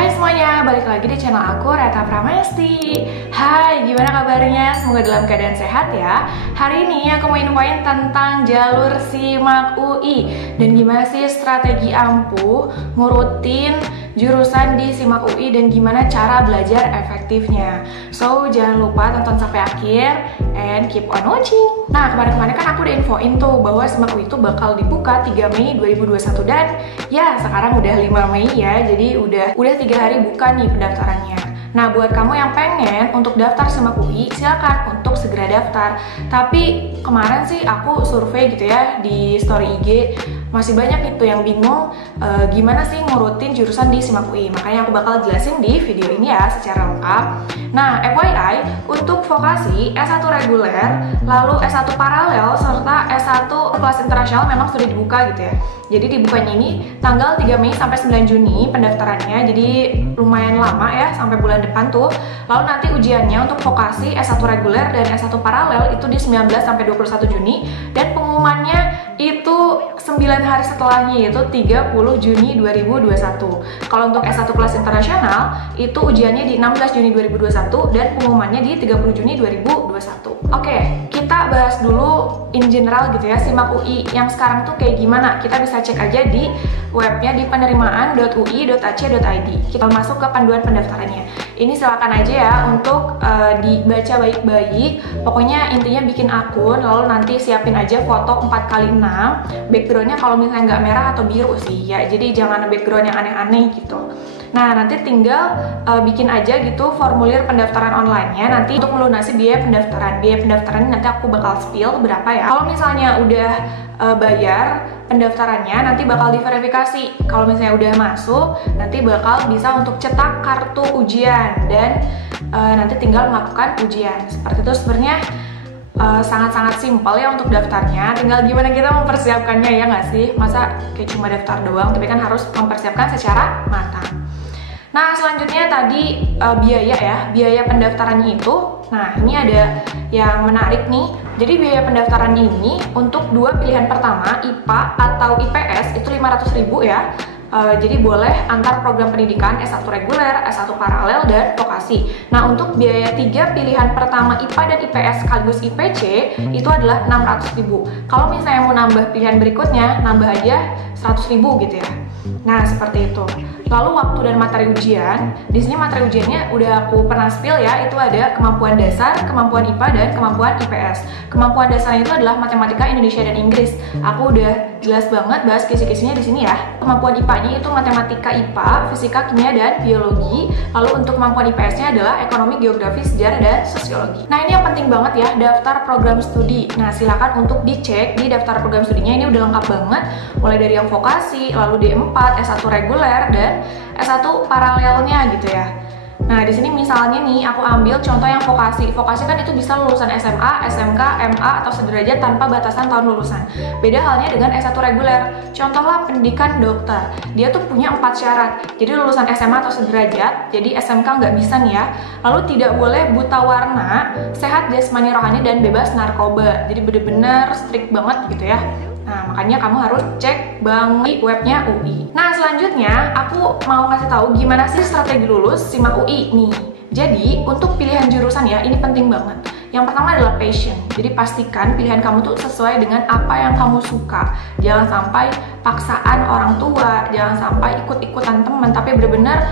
Hai semuanya, balik lagi di channel aku, Reta Pramesti. Hai, gimana kabarnya? Semoga dalam keadaan sehat ya. Hari ini aku mau infoin tentang jalur SIMAK UI dan gimana sih strategi ampuh ngurutin jurusan di SIMAK UI dan gimana cara belajar efektifnya. So, jangan lupa tonton sampai akhir and keep on watching. Nah, kemarin-kemarin kan aku udah infoin tuh bahwa SIMAK UI itu bakal dibuka 3 Mei 2021 dan ya sekarang udah 5 Mei ya, jadi udah 3 hari buka nih pendaftarannya. Nah, buat kamu yang pengen untuk daftar SIMAK UI, silakan untuk segera daftar. Tapi kemarin sih aku survei gitu ya di story IG, masih banyak itu yang bingung gimana sih ngurutin jurusan di SIMAK UI. Makanya aku bakal jelasin di video ini ya secara lengkap. Nah, FYI, untuk vokasi S1 reguler, lalu S1 paralel, serta S1 kelas internasional memang sudah dibuka gitu ya. Jadi dibukanya ini tanggal 3 Mei sampai 9 Juni pendaftarannya, jadi lumayan lama ya, sampai bulan depan tuh. Lalu nanti ujiannya untuk vokasi S1 reguler dan S1 paralel itu di 19 sampai 21 Juni, dan pengumumannya itu 9 hari setelahnya, yaitu 30 Juni 2021. Kalau untuk S1 kelas internasional, itu ujiannya di 16 Juni 2021 dan pengumumannya di 30 Juni 2021. Oke, kita bahas dulu in general gitu ya, SIMAK UI yang sekarang tuh kayak gimana. Kita bisa cek aja di webnya di penerimaan.ui.ac.id. Kita masuk ke panduan pendaftarannya. Ini silakan aja ya untuk dibaca baik-baik. Pokoknya intinya bikin akun, lalu nanti siapin aja foto 4x6. Backgroundnya kalau misalnya nggak merah atau biru sih ya, jadi jangan background yang aneh-aneh gitu. Nah, nanti tinggal bikin aja gitu formulir pendaftaran online-nya nanti untuk melunasi biaya pendaftaran. Biaya pendaftaran nanti aku bakal spill berapa ya. Kalau misalnya udah bayar pendaftarannya, nanti bakal diverifikasi. Kalau misalnya udah masuk, nanti bakal bisa untuk cetak kartu ujian dan nanti tinggal melakukan ujian. Seperti itu sebenarnya. Sangat-sangat simpel ya untuk daftarnya, tinggal gimana kita mempersiapkannya ya nggak sih? Masa kayak cuma daftar doang, tapi kan harus mempersiapkan secara matang. Nah, selanjutnya tadi biaya ya, biaya pendaftarannya itu. Nah, ini ada yang menarik nih. Jadi biaya pendaftarannya ini untuk dua pilihan pertama, IPA atau IPS itu 500.000 ya. Jadi boleh antar program pendidikan S1 reguler, S1 paralel, dan vokasi. Nah, untuk biaya 3 pilihan pertama IPA dan IPS sekaligus IPC itu adalah 600.000. Kalau misalnya mau nambah pilihan berikutnya, nambah aja 100.000 gitu ya. Nah, seperti itu. Lalu waktu dan materi ujian, di sini materi ujiannya udah aku pernah spill ya, itu ada kemampuan dasar, kemampuan IPA, dan kemampuan IPS. Kemampuan dasarnya itu adalah matematika, Indonesia, dan Inggris. Aku udah jelas banget bahas kisi-kisinya di sini ya. Kemampuan IPA-nya itu matematika IPA, fisika, kimia, dan biologi. Lalu untuk kemampuan IPS-nya adalah ekonomi, geografi, sejarah, dan sosiologi. Nah, ini yang penting banget ya, daftar program studi. Nah, silakan untuk dicek di daftar program studinya, ini udah lengkap banget. Mulai dari yang vokasi, lalu D4, S1 reguler, dan S1 paralelnya gitu ya. Nah, di sini misalnya nih aku ambil contoh yang vokasi. Vokasi kan itu bisa lulusan SMA, SMK, MA, atau sederajat tanpa batasan tahun lulusan. Beda halnya dengan S1 reguler. Contohlah pendidikan dokter. Dia tuh punya 4 syarat. Jadi lulusan SMA atau sederajat, jadi SMK nggak bisa nih ya. Lalu tidak boleh buta warna, sehat jasmani rohani, dan bebas narkoba. Jadi bener-bener strict banget gitu ya. Nah, makanya kamu harus cek banget di webnya UI. Nah, selanjutnya aku mau ngasih tahu gimana sih strategi lulus SIMAK UI nih. Jadi, untuk pilihan jurusan ya, ini penting banget. Yang pertama adalah passion. Jadi, pastikan pilihan kamu tuh sesuai dengan apa yang kamu suka. Jangan sampai paksaan orang tua, jangan sampai ikut-ikutan teman, tapi bener-bener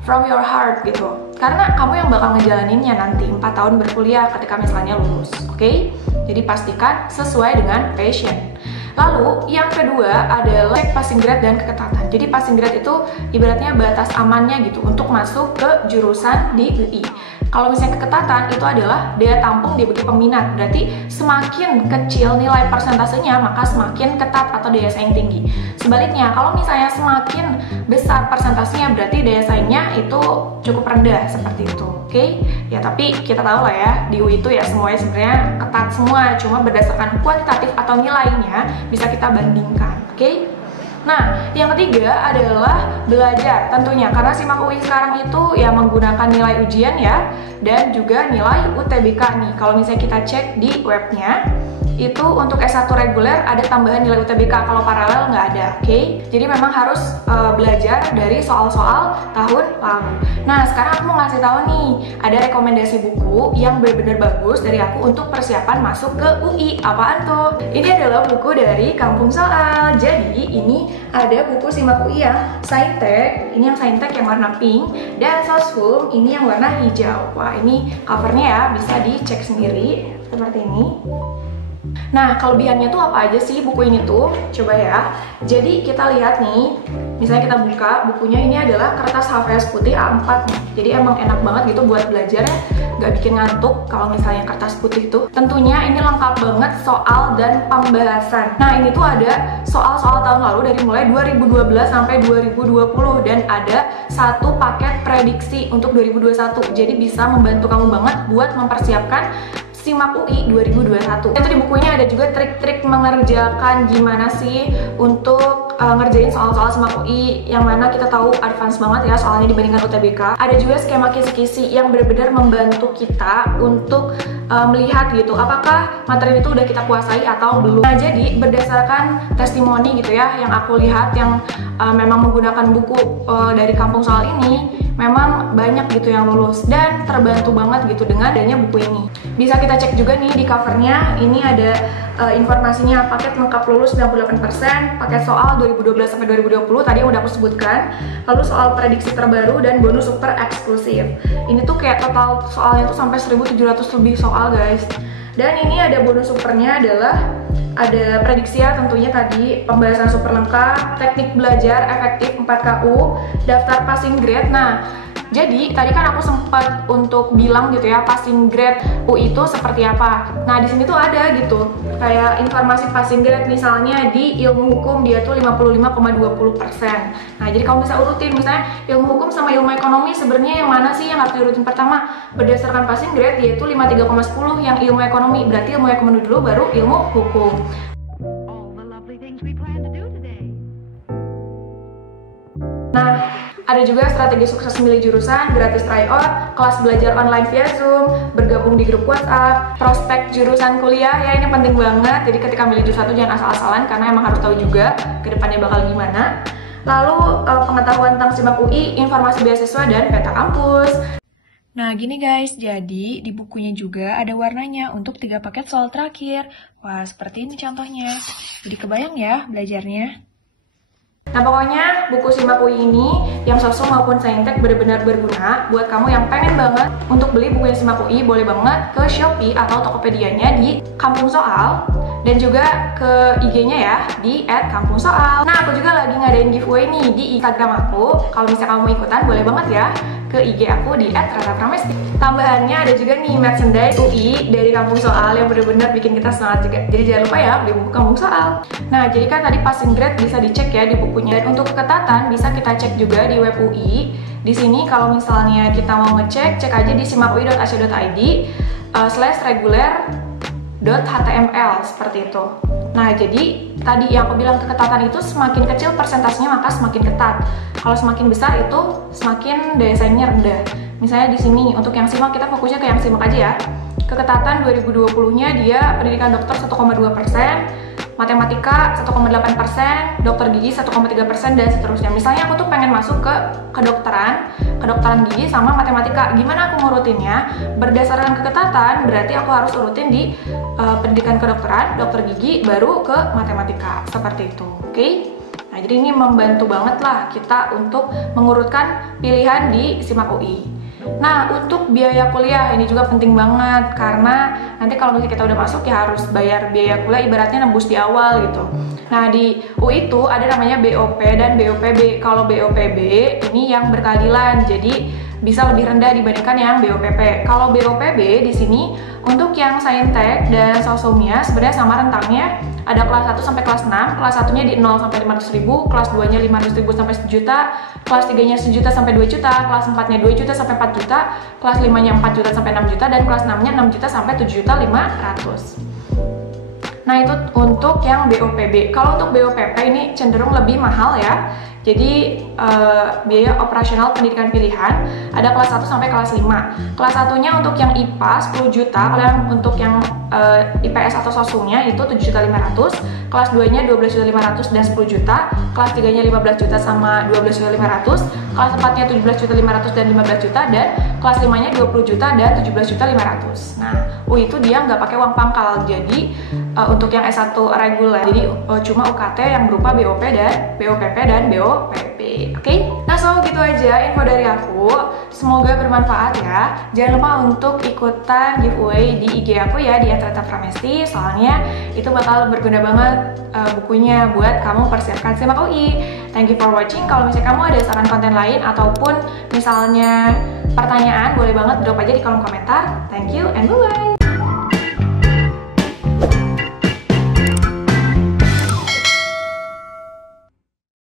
from your heart gitu. Karena kamu yang bakal ngejalaninnya nanti 4 tahun berkuliah ketika misalnya lulus, oke? Jadi pastikan sesuai dengan passion. Lalu yang kedua adalah cek passing grade dan keketatan. Jadi passing grade itu ibaratnya batas amannya gitu untuk masuk ke jurusan di UI. Kalau misalnya keketatan itu adalah daya tampung dibagi peminat. Berarti semakin kecil nilai persentasenya maka semakin ketat atau daya saing tinggi. Sebaliknya kalau misalnya semakin besar persentasenya berarti daya saingnya itu cukup rendah seperti itu. Oke? Ya tapi kita tahu lah ya di UI itu ya semuanya sebenarnya ketat semua. Cuma berdasarkan kuantitatif atau nilainya bisa kita bandingkan. Oke? Nah, yang ketiga adalah belajar tentunya, karena SIMAK UI sekarang itu ya menggunakan nilai ujian ya, dan juga nilai UTBK nih. Kalau misalnya kita cek di webnya, itu untuk S1 reguler ada tambahan nilai UTBK, kalau paralel nggak ada, oke? Jadi memang harus belajar dari soal-soal tahun lalu. Nah, sekarang aku mau ngasih tahu nih, ada rekomendasi buku yang benar-benar bagus dari aku untuk persiapan masuk ke UI. Apaan tuh? Ini adalah buku dari Kampung Soal. Jadi ini ada buku Simak UI yang Saintek, ini yang Saintek yang warna pink, dan Soshum ini yang warna hijau. Wah, ini covernya ya, bisa dicek sendiri seperti ini. Nah, kelebihannya tuh apa aja sih buku ini tuh? Coba ya. Jadi kita lihat nih, misalnya kita buka bukunya, ini adalah kertas HVS putih A4 nih. Jadi emang enak banget gitu buat belajar ya, nggak bikin ngantuk kalau misalnya kertas putih tuh. Tentunya ini lengkap banget soal dan pembahasan. Nah, ini tuh ada soal-soal tahun lalu dari mulai 2012 sampai 2020 dan ada satu paket prediksi untuk 2021. Jadi bisa membantu kamu banget buat mempersiapkan Simak UI 2021. Itu di bukunya ada juga trik-trik mengerjakan gimana sih untuk ngerjain soal-soal Simak UI yang mana kita tahu advance banget ya soalnya dibandingkan UTBK. Ada juga skema kisi-kisi yang benar-benar membantu kita untuk melihat gitu apakah materi itu udah kita kuasai atau belum. Nah, jadi berdasarkan testimoni gitu ya yang aku lihat yang memang menggunakan buku dari Kampung Soal ini, memang banyak gitu yang lulus dan terbantu banget gitu dengan adanya buku ini. Bisa kita cek juga nih di covernya, ini ada informasinya, paket lengkap lulus 98%, paket soal 2012 sampai 2020 tadi yang udah aku sebutkan, lalu soal prediksi terbaru dan bonus super eksklusif. Ini tuh kayak total soalnya tuh sampai 1700 lebih soal guys. Dan ini ada bonus supernya adalah ada prediksi ya tentunya tadi, pembahasan super lengkap, teknik belajar efektif 4KU, daftar passing grade. Nah, jadi tadi kan aku sempat untuk bilang gitu ya passing grade UI itu seperti apa. Nah, di sini tuh ada gitu kayak informasi passing grade, misalnya di ilmu hukum dia tuh 55,20%. Nah, jadi kamu bisa urutin misalnya ilmu hukum sama ilmu ekonomi sebenarnya yang mana sih yang harus diurutin pertama berdasarkan passing grade, yaitu 53,10 yang ilmu ekonomi. Berarti ilmu ekonomi dulu baru ilmu hukum. Nah, ada juga strategi sukses memilih jurusan, gratis tryout, kelas belajar online via Zoom, bergabung di grup WhatsApp, prospek jurusan kuliah, ya ini penting banget. Jadi ketika milih jurusan itu jangan asal-asalan karena emang harus tahu juga ke depannya bakal gimana. Lalu pengetahuan tentang Simak UI, informasi beasiswa, dan peta kampus. Nah gini guys, jadi di bukunya juga ada warnanya untuk 3 paket soal terakhir. Wah, seperti ini contohnya. Jadi kebayang ya belajarnya. Nah pokoknya buku Simak UI ini yang Soshum maupun Saintek benar-benar berguna buat kamu yang pengen banget untuk beli buku yang Simak UI. Boleh banget ke Shopee atau Tokopedia-nya di Kampung Soal dan juga ke IG-nya ya di @kampungsoal. Nah aku juga lagi ngadain giveaway nih di Instagram aku. Kalau misalnya kamu mau ikutan boleh banget ya ke IG aku di @ratapramesti. Tambahannya ada juga nih merchandise UI dari Kampung Soal yang benar-benar bikin kita semangat juga. Jadi jangan lupa ya beli buku Kampung Soal. Nah jadi kan tadi passing grade bisa dicek ya di bukunya. Dan untuk keketatan bisa kita cek juga di web UI. Di sini kalau misalnya kita mau ngecek, cek aja di simakui.ac.id /reguler.html seperti itu. Nah jadi tadi yang aku bilang keketatan itu semakin kecil persentasenya maka semakin ketat. Kalau semakin besar itu semakin daya saingnya rendah. Misalnya di sini untuk yang simak kita fokusnya ke yang simak aja ya. Keketatan 2020-nya dia pendidikan dokter 1,2%, matematika 1,8%, dokter gigi 1,3% dan seterusnya. Misalnya aku tuh pengen masuk ke kedokteran gigi sama matematika. Gimana aku ngurutinnya? Berdasarkan keketatan berarti aku harus urutin di pendidikan kedokteran, dokter gigi, baru ke matematika. Seperti itu, oke? Nah, jadi ini membantu banget lah kita untuk mengurutkan pilihan di Simak UI. Nah, untuk biaya kuliah ini juga penting banget karena nanti kalau misalnya kita udah masuk ya harus bayar biaya kuliah, ibaratnya nembus di awal gitu. Nah, di UI itu ada namanya BOP dan BOPB. Kalau BOPB ini yang berkeadilan, jadi bisa lebih rendah dibandingkan yang BOPP. Kalau BOPB di sini untuk yang Saintek dan Soshumnya sebenarnya sama rentangnya. Ada kelas 1 sampai kelas 6, kelas 1-nya di 0 sampai 500.000, kelas 2-nya 500.000 sampai 1 juta, kelas 3-nya 1 juta sampai 2 juta, kelas 4-nya 2 juta sampai 4 juta, kelas 5-nya 4 juta sampai 6 juta, dan kelas 6-nya 6 juta sampai 7.500.000. Nah itu untuk yang BOPB. Kalau untuk BOPP ini cenderung lebih mahal ya. Jadi biaya operasional pendidikan pilihan ada kelas 1 sampai kelas 5. Kelas 1-nya untuk yang IPA 10 juta, kalau yang untuk yang IPS atau sosumnya itu 7.500.000, kelas 2-nya 12.500.000 dan 10 juta, kelas 3-nya 15 juta sama 12.500.000, kelas 4-nya 17.500.000 dan 15 juta, dan kelas 5-nya 20 juta dan 17.500.000. Nah, UI itu dia nggak pakai uang pangkal, jadi untuk yang S1 reguler, jadi cuma UKT yang berupa BOP dan BOPP dan BOPP. Oke? Nah, so gitu aja info dari aku. Semoga bermanfaat ya. Jangan lupa untuk ikutan giveaway di IG aku ya, di @retapramesti. Soalnya itu bakal berguna banget bukunya buat kamu persiapkan SIMAK UI. Thank you for watching. Kalau misalnya kamu ada saran konten lain ataupun misalnya pertanyaan, boleh banget drop aja di kolom komentar. Thank you and bye-bye.